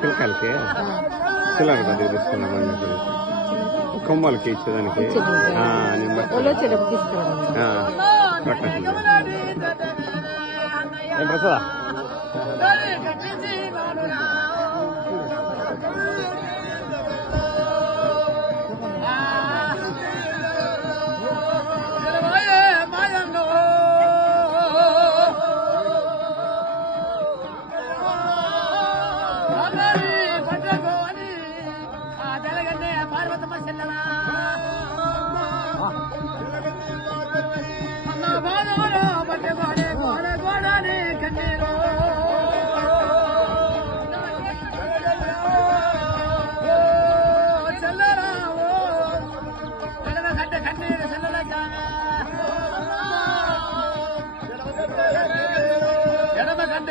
పిల్లకాయలకి పిల్లలకి దగ్గర తీసుకున్నాం కొమ్మలకి ఇచ్చేదానికి ప్రసాదా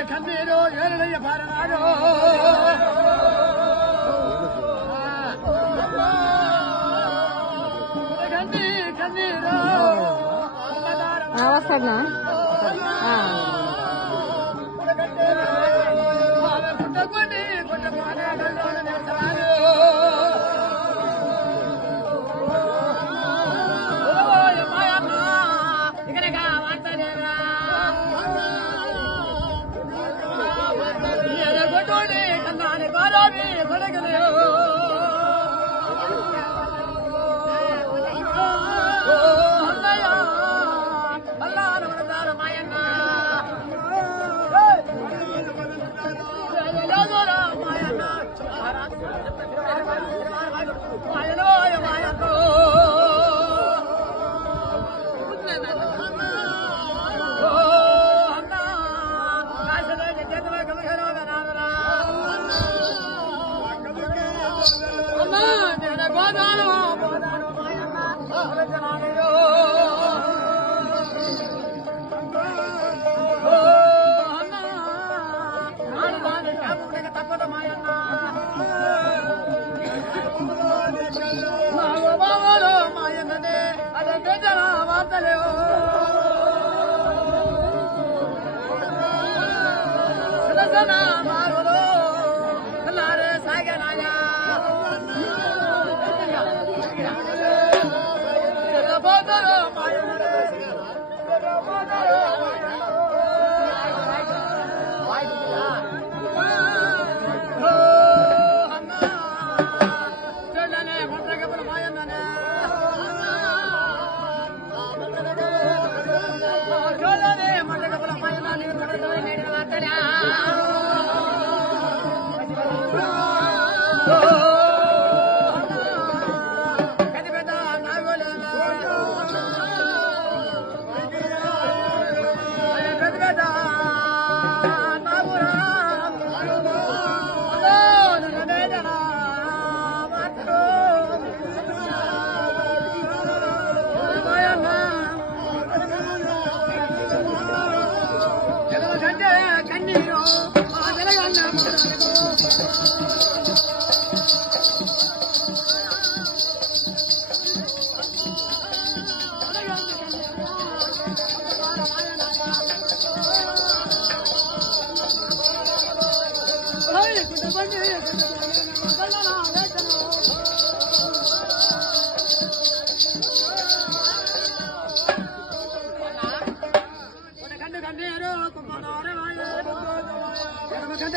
కన్నీరు ఏరయ్య పారనాడు కన్నీరు వస్తాడా గుట్టకొని ఇక్కడ వార్తలేవరా గొడ్డోడి కన్నాని బారావి కొడగలే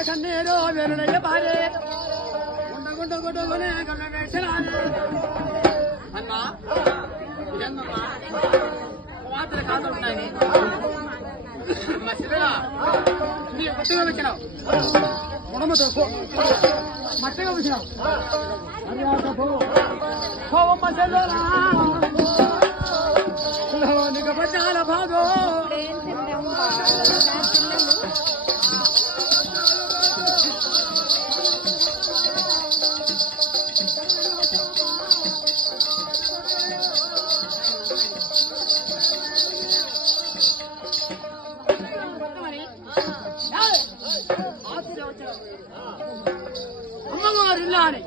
కన్నీరు వెనుడయ్య పారే గుండ గుడ్డగునే కన్న వేసినాని అన్నా ఇదన్నమ్మా మాత్రం కాదున్నాయి మా శివరా నీ మట్టిగా వచ్చినావు గుణముతో మట్టిగా వచ్చినావు పోవమ్మ చెల్లరా నీకు పట్టాల బాగో అమ్మవారి ఇల్లాని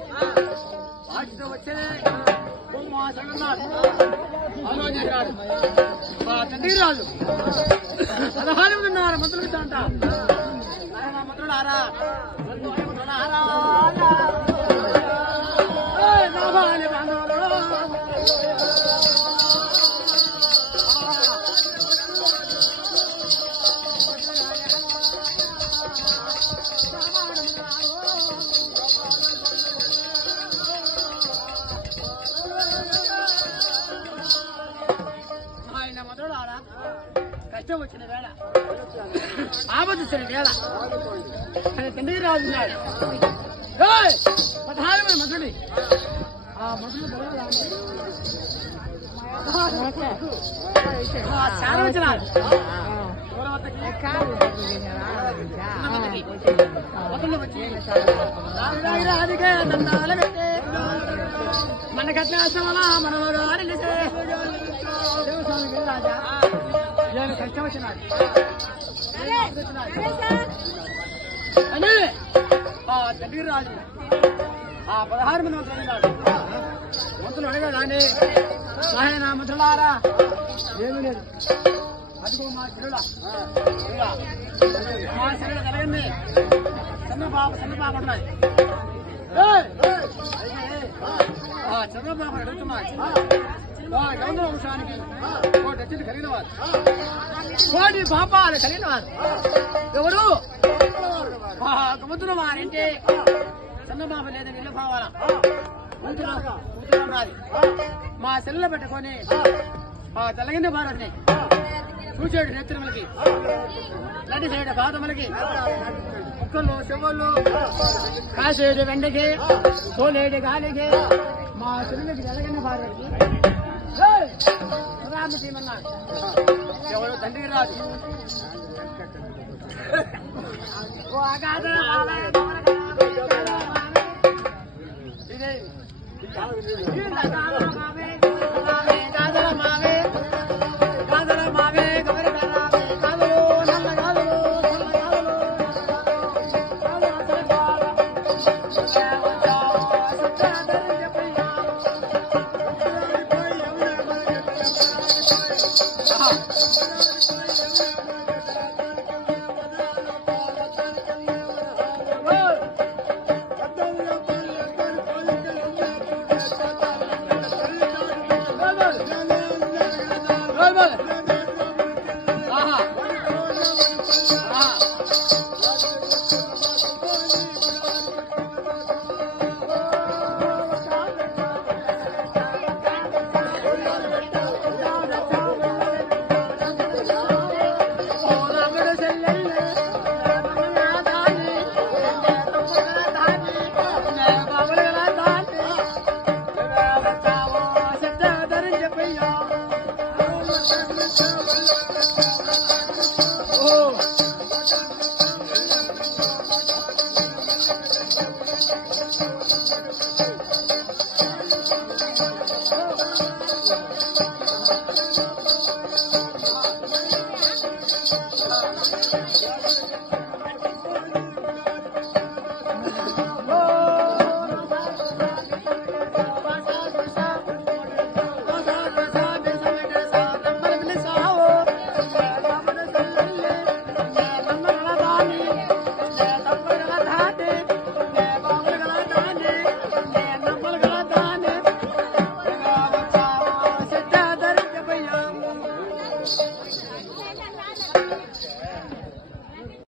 వాటితో వచ్చే ఆలోచన రాదు మా తండ్రి రాదు 16 మంది ఉన్నారు మంత్రులు అంట మంత్రులారా మంత్రులారా నా బాలి బంధువులు ఆయన మంత్రులారా కష్టం వచ్చిన వేళ ఆపద వచ్చిన వేళ ఆయన తండ్రి రాజు ఉన్నాడు 16 మంది మంత్రుడి ఆ మంత్రులు చాలా వచ్చినారు రాజుకే దండాలు పెట్టే మన కట్టిన మనవాడు ఆరించే దేవస్వామి రాజా నేను కష్టం వచ్చినాడు అని ఆ తండ్రి రాజు ఆ 16 మంది మంత్రులు అడిగాడు మంత్రులు అడగదాన్ని ఆయన మంత్రులారా ఏమీ లేదు అదిగో మా చెరువుల మా చెరువుల జరిగింది చంద్రబాబు ఉన్నది చంద్రబాబు అడుగుతున్నాడు గౌరవ వంశానికి కోటి వచ్చింది కలిగిన వారు కోటి పాపాలు కలిగిన వారు ఎవరు సముద్రం వారంటే చంద్రబాబు లేదని ఇల్లు పోవాలా కూతురున్నది మా సెల్లు పెట్టుకొని ఆ తెల్లగింది భారత్ని చూసేడు నేత్రములకి నడి చేయడు పాదములకి కుక్కలు చెవులు కాసేడు వెండకి తోలేడు గాలికి మా సెల్లుకి తెల్లగింది భారత్కి రామసీమన్నాడు ఎవరు తండ్రికి రాదు ఇదే